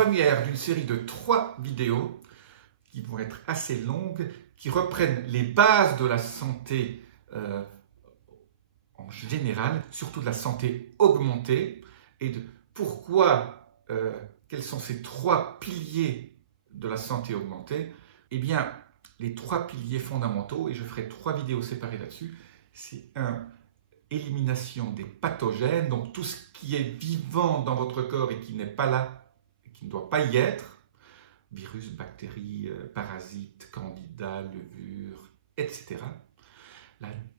première d'une série de 3 vidéos qui vont être assez longues, qui reprennent les bases de la santé en général, surtout de la santé augmentée, et de pourquoi, quels sont ces 3 piliers de la santé augmentée. Eh bien, les 3 piliers fondamentaux, et je ferai 3 vidéos séparées là-dessus, c'est élimination des pathogènes, donc tout ce qui est vivant dans votre corps et qui n'est pas là, et qui ne doit pas y être, virus, bactéries, parasites, candidats, levures, etc.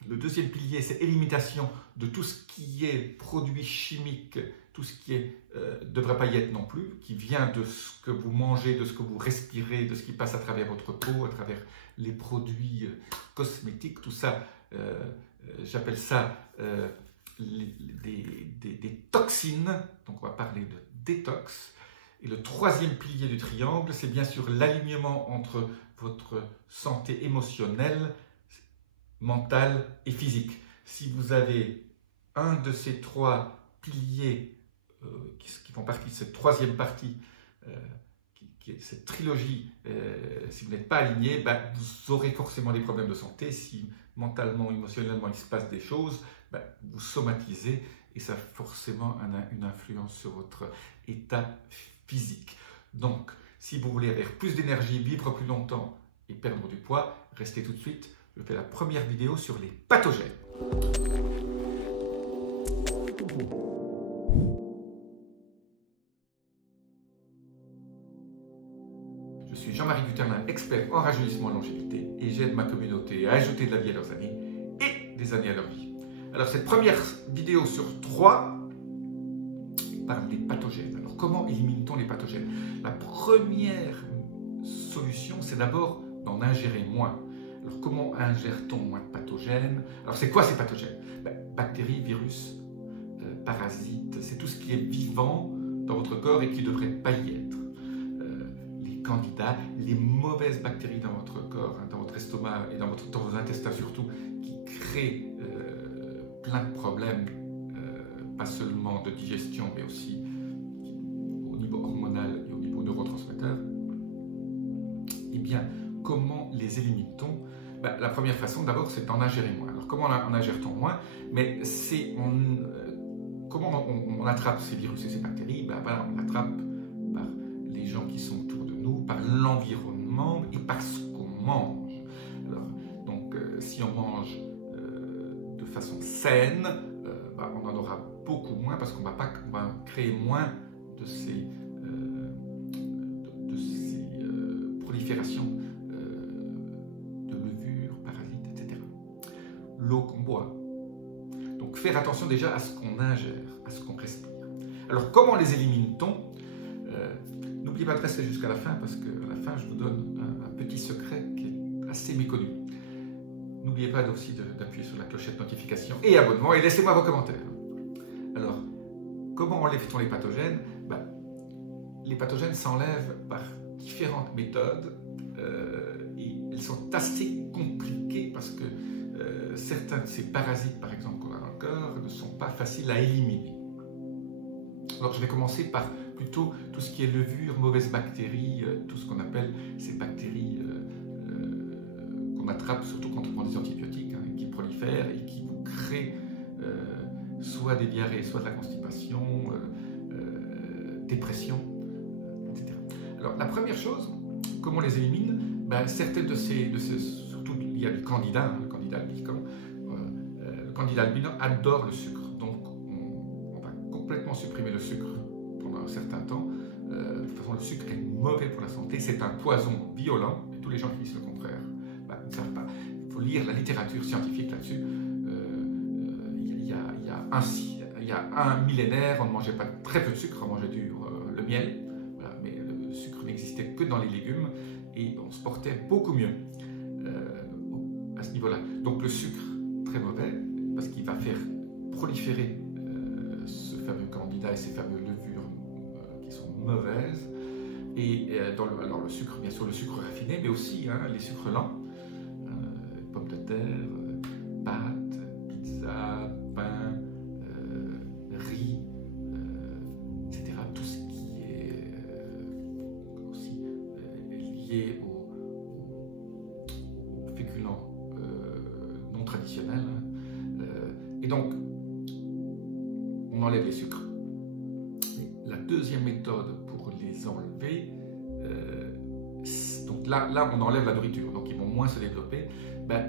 Le deuxième pilier, c'est élimination de tout ce qui est produits chimiques, tout ce qui ne devrait pas y être non plus, qui vient de ce que vous mangez, de ce que vous respirez, de ce qui passe à travers votre peau, à travers les produits cosmétiques, tout ça, j'appelle ça des toxines, donc on va parler de détox. Et le troisième pilier du triangle, c'est bien sûr l'alignement entre votre santé émotionnelle, mentale et physique. Si vous avez un de ces 3 piliers qui font partie de cette troisième partie, qui est cette trilogie, si vous n'êtes pas aligné, ben, vous aurez forcément des problèmes de santé. Si mentalement, émotionnellement, il se passe des choses, ben, vous somatisez et ça a forcément une influence sur votre état physique. Donc, si vous voulez avoir plus d'énergie, vivre plus longtemps et perdre du poids, restez tout de suite. Je fais la première vidéo sur les pathogènes. Je suis Jean-Marie Guterlin, expert en rajeunissement et longévité, et j'aide ma communauté à ajouter de la vie à leurs années et des années à leur vie. Alors, cette première vidéo sur 3 parle des pathogènes. Alors, comment élimine-t-on les pathogènes? La première solution, c'est d'abord d'en ingérer moins. Alors, comment ingère-t-on moins de pathogènes? Alors, c'est quoi ces pathogènes? Bactéries, virus, parasites, c'est tout ce qui est vivant dans votre corps et qui ne devrait pas y être. Les candidats, les mauvaises bactéries dans votre corps, dans votre estomac et dans vos intestins surtout, qui créent plein de problèmes, pas seulement de digestion, mais aussi au niveau hormonal et au niveau neurotransmetteur. Eh bien, comment les élimine-t-on? La première façon, d'abord, c'est d'en ingérer moins. Alors, comment en ingère-t-on moins? Mais c'est comment on attrape ces virus et ces bactéries? Voilà, on l'attrape par les gens qui sont autour de nous, par l'environnement et par ce qu'on mange. Alors, donc, si on mange de façon saine, on en aura beaucoup moins parce qu'on va créer moins de ces proliférations de levures, parasites, etc. L'eau qu'on boit. Donc faire attention déjà à ce qu'on ingère, à ce qu'on respire. Alors comment les élimine-t-on? N'oubliez pas de rester jusqu'à la fin parce qu'à la fin je vous donne un petit secret qui est assez méconnu. N'oubliez pas aussi d'appuyer sur la clochette notification et abonnement et laissez-moi vos commentaires. Alors, comment enlève-t-on les pathogènes? Les pathogènes s'enlèvent par différentes méthodes et elles sont assez compliquées parce que certains de ces parasites, par exemple, qu'on a dans le corps, ne sont pas faciles à éliminer. Alors, je vais commencer par plutôt tout ce qui est levure, mauvaises bactéries, tout ce qu'on appelle ces bactéries qu'on attrape surtout quand on prend des antibiotiques, qui prolifèrent et qui vous créent soit des diarrhées, soit de la constipation, dépression, etc. Alors, la première chose, comment on les élimine? Certaines de ces surtout il y a du candida, le candida albicans. Le candida albicans adore le sucre, donc on va complètement supprimer le sucre pendant un certain temps. De toute façon, le sucre est mauvais pour la santé, c'est un poison violent, et tous les gens qui disent le contraire ne savent pas. Il faut lire la littérature scientifique là-dessus. Il y a un millénaire, on ne mangeait pas très peu de sucre, on mangeait le miel, voilà, mais le sucre n'existait que dans les légumes et on se portait beaucoup mieux à ce niveau-là. Donc le sucre, très mauvais, parce qu'il va faire proliférer ce fameux candida et ces fameuses levures qui sont mauvaises. Et alors le sucre, bien sûr le sucre raffiné, mais aussi les sucres lents, pommes de terre, pâtes, pizza, pain, riz, etc. Tout ce qui est liés aux féculents non traditionnels. Et donc, on enlève les sucres. La deuxième méthode pour les enlever, donc là, on enlève la nourriture, donc ils vont moins se développer.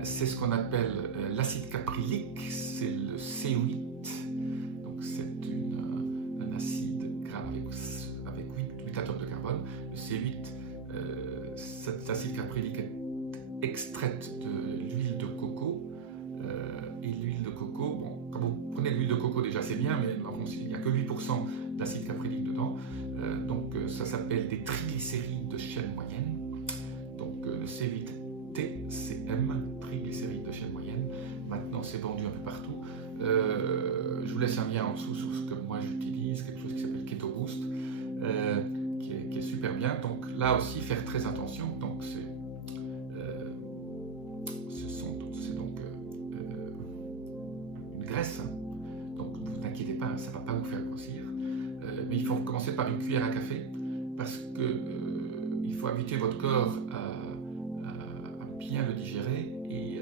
C'est ce qu'on appelle l'acide caprylique, c'est le C8. Donc c'est un acide grave avec 8 atomes de carbone. Le C8, cet acide caprylique est extraite de l'huile de coco. Et l'huile de coco, bon, quand vous prenez de l'huile de coco déjà c'est bien, mais il n'y a que 8% d'acide caprylique dedans. Donc ça s'appelle des triglycérides de chaîne moyenne. Donc le C8TCM, triglycérides de chaîne moyenne. Maintenant c'est vendu un peu partout. Je vous laisse un lien en dessous sur ce que moi j'utilise, quelque chose qui s'appelle Keto Boost, qui est super bien. Donc là aussi faire très attention. Donc c'est donc une graisse. Donc ne vous inquiétez pas, ça ne va pas vous faire grossir. Mais il faut commencer par une cuillère à café parce que il faut habituer votre corps à bien le digérer et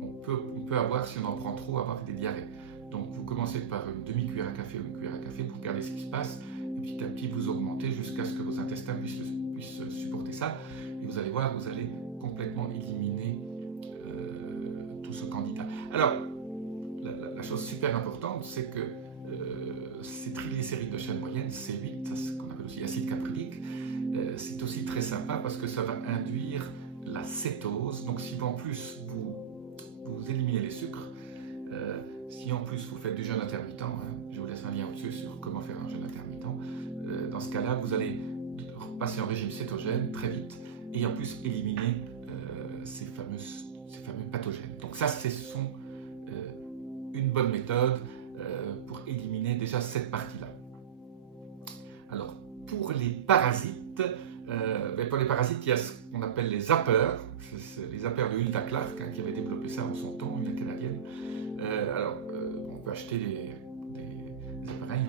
on peut avoir, si on en prend trop, avoir des diarrhées. Donc vous commencez par une demi-cuillère à café ou une cuillère à café pour regarder ce qui se passe et petit à petit vous augmentez jusqu'à ce que vos intestins puissent supporter ça et vous allez voir, vous allez complètement éliminer tout ce candidat. Alors la chose super importante, c'est que ces triglycérides de chaîne moyenne, C8, ce qu'on appelle aussi acide caprylique, c'est aussi très sympa parce que ça va induire la cétose. Donc si en plus vous éliminez les sucres, si en plus vous faites du jeûne intermittent, je vous laisse un lien au-dessus sur comment faire un jeûne intermittent, dans ce cas-là vous allez passer en régime cétogène très vite et en plus éliminer ces fameux pathogènes. Donc ça, ce sont une bonne méthode pour éliminer déjà cette partie-là. Alors, pour les parasites, il y a ce qu'on appelle les zappers. C'est les zappers de Hulda Clark qui avait développé ça en son temps, une canadienne. On peut acheter des appareils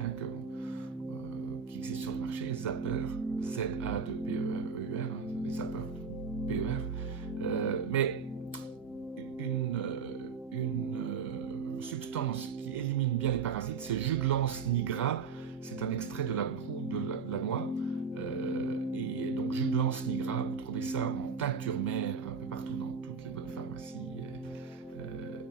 qui existent sur le marché, zappers, Z-A-2-P-E-R, les zappers de PER. Mais une substance qui élimine bien les parasites, c'est Juglans nigra. C'est un extrait de la broue de la noix. Et donc Juglans nigra, vous trouvez ça en teinture mère un peu partout dans toutes les bonnes pharmacies.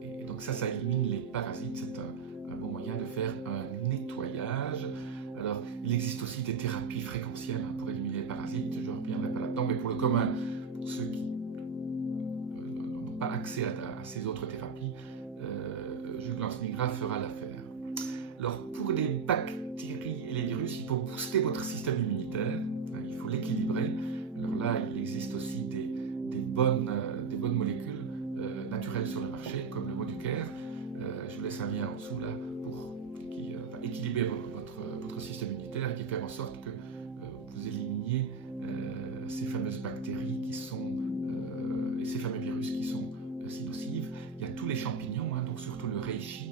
Et donc ça élimine les parasites. C'est un bon moyen de faire un nettoyage. Alors il existe aussi des thérapies fréquentielles pour éliminer les parasites. Je ne reviendrai pas là-dedans, mais pour le commun, pour ceux qui n'ont pas accès à ces autres thérapies, Juglans nigra fera l'affaire. Alors pour les bactéries et les virus, il faut booster votre système immunitaire, il faut l'équilibrer. Alors là, il existe aussi des bonnes molécules naturelles sur le marché, comme le Moducare. Je vous laisse un lien en dessous là pour équilibrer votre système immunitaire et qui fait en sorte que vous éliminiez ces fameuses bactéries qui sont et ces fameux virus qui sont si nocives. Il y a tous les champignons, donc surtout le reishi,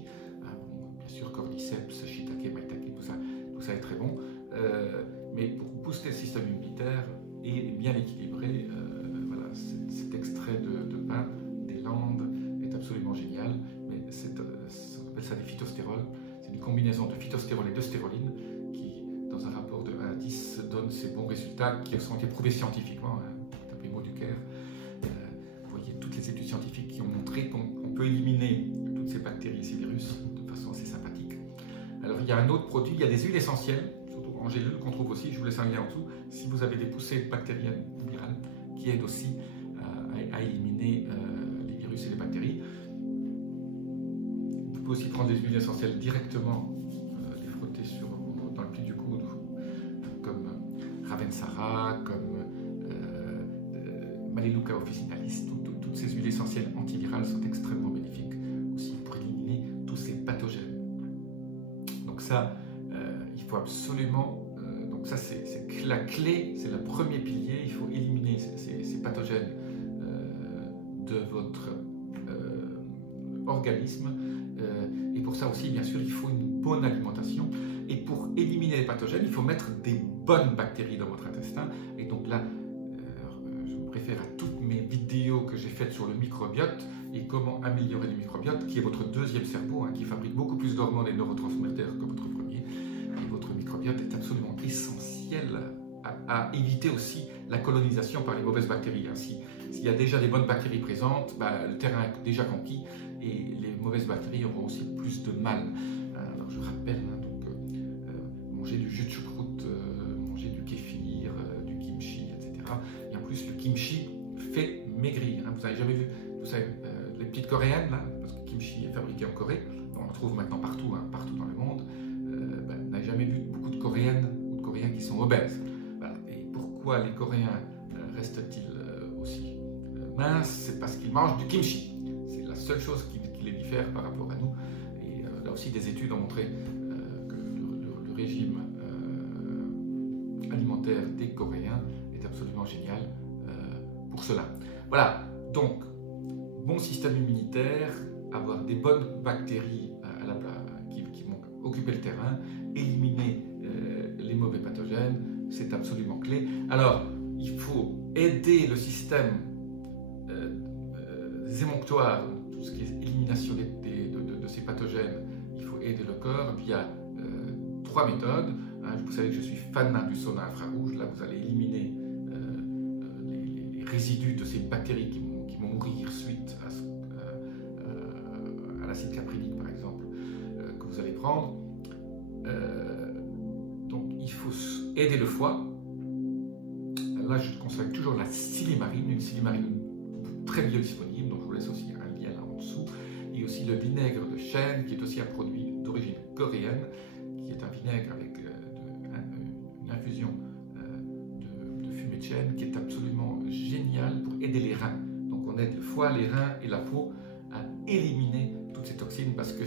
bien sûr cordyceps, shiitake, maitake, tout ça est très bon. Mais pour booster le système immunitaire et bien l'équilibrer, voilà, cet extrait de pain des Landes est absolument génial. Mais on appelle ça des phytostérols. C'est une combinaison de phytostérol et de stéroline qui, dans un rapport de 1 à 10, donne ces bons résultats qui ont été prouvés scientifiquement. Tapez Moducare. Vous voyez toutes les études scientifiques qui ont montré qu'on peut éliminer toutes ces bactéries et ces virus de façon assez sympathique. Alors il y a un autre produit, il y a des huiles essentielles, surtout en gélule, qu'on trouve aussi, je vous laisse un lien en dessous, si vous avez des poussées bactériennes ou virales, qui aident aussi à éliminer les virus et les bactéries. Vous pouvez aussi prendre des huiles essentielles directement, les frotter dans le pli du coude, comme Ravensara, comme Melaleuca officinalis. Toutes ces huiles essentielles antivirales sont extrêmement bénéfiques aussi pour éliminer tous ces pathogènes. Donc ça, il faut absolument, donc ça c'est la clé, c'est le premier pilier, il faut éliminer ces pathogènes de votre organisme. Et pour ça aussi, bien sûr, il faut une bonne alimentation. Et pour éliminer les pathogènes, il faut mettre des bonnes bactéries dans votre intestin. Et donc là, je me réfère à toutes mes vidéos que j'ai faites sur le microbiote et comment améliorer le microbiote, qui est votre deuxième cerveau, hein, qui fabrique beaucoup plus d'hormones et de neurotransmetteurs que votre premier. Et votre microbiote est absolument essentiel à éviter aussi la colonisation par les mauvaises bactéries. Hein. S'il y a déjà des bonnes bactéries présentes, le terrain est déjà conquis et les mauvaises bactéries auront aussi plus de mal. Alors je rappelle, hein, manger du jus de choucroute, manger du kéfir, du kimchi, etc. Et en plus, le kimchi fait maigrir. Hein. Vous n'avez jamais vu, vous savez, les petites coréennes, là, parce que le kimchi est fabriqué en Corée, on le trouve maintenant partout, hein, partout dans le monde. Vous n'avez jamais vu beaucoup de coréennes ou de coréens qui sont obèses. Voilà. Et pourquoi les Coréens restent-ils aussi minces? C'est parce qu'ils mangent du kimchi. C'est la seule chose qui les diffère par rapport à nous. Et là aussi, des études ont montré que le régime alimentaire des Coréens est absolument génial pour cela. Voilà, donc, bon système immunitaire, avoir des bonnes bactéries qui vont occuper le terrain, éliminer les mauvais pathogènes, c'est absolument clé. Alors, il faut aider le système émonctoire, tout ce qui est élimination de ces pathogènes, il faut aider le corps via 3 méthodes. Hein, vous savez que je suis fan du sauna infrarouge. Là, vous allez éliminer les résidus de ces bactéries qui vont mourir suite à l'acide caprinique, par exemple, que vous allez prendre. Donc, il faut aider le foie. Là, je conseille toujours la silimarine, une silimarine très biodisponible, donc je vous laisse aussi un lien là en dessous. Et aussi le vinaigre de chêne, qui est aussi un produit d'origine coréenne, qui est un vinaigre avec une infusion de fumée de chêne, qui est absolument génial pour aider les reins. Donc on aide le foie, les reins et la peau à éliminer toutes ces toxines, parce que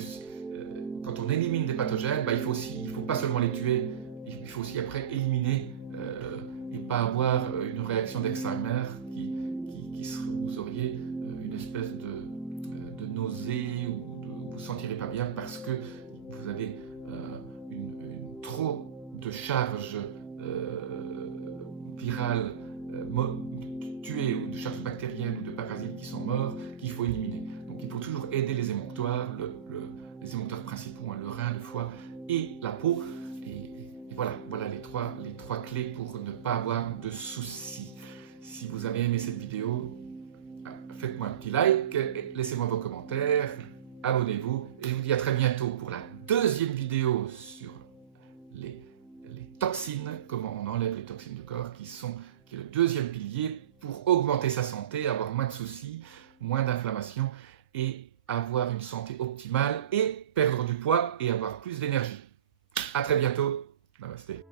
quand on élimine des pathogènes, il faut pas seulement les tuer, il faut aussi après éliminer et pas avoir une réaction d'Alzheimer vous auriez une espèce de nausée ou vous ne sentirez pas bien parce que vous avez trop de charges virales tuées ou de charges bactériennes ou de parasites qui sont morts qu'il faut éliminer. Donc il faut toujours aider les émonctoires, les émonctoires principaux, hein, le rein, le foie et la peau. Et voilà les trois clés pour ne pas avoir de soucis. Si vous avez aimé cette vidéo, faites-moi un petit like, laissez-moi vos commentaires, abonnez-vous et je vous dis à très bientôt pour la deuxième vidéo sur les toxines, comment on enlève les toxines du corps, qui est le deuxième pilier pour augmenter sa santé, avoir moins de soucis, moins d'inflammation et avoir une santé optimale et perdre du poids et avoir plus d'énergie. À très bientôt. Namasté.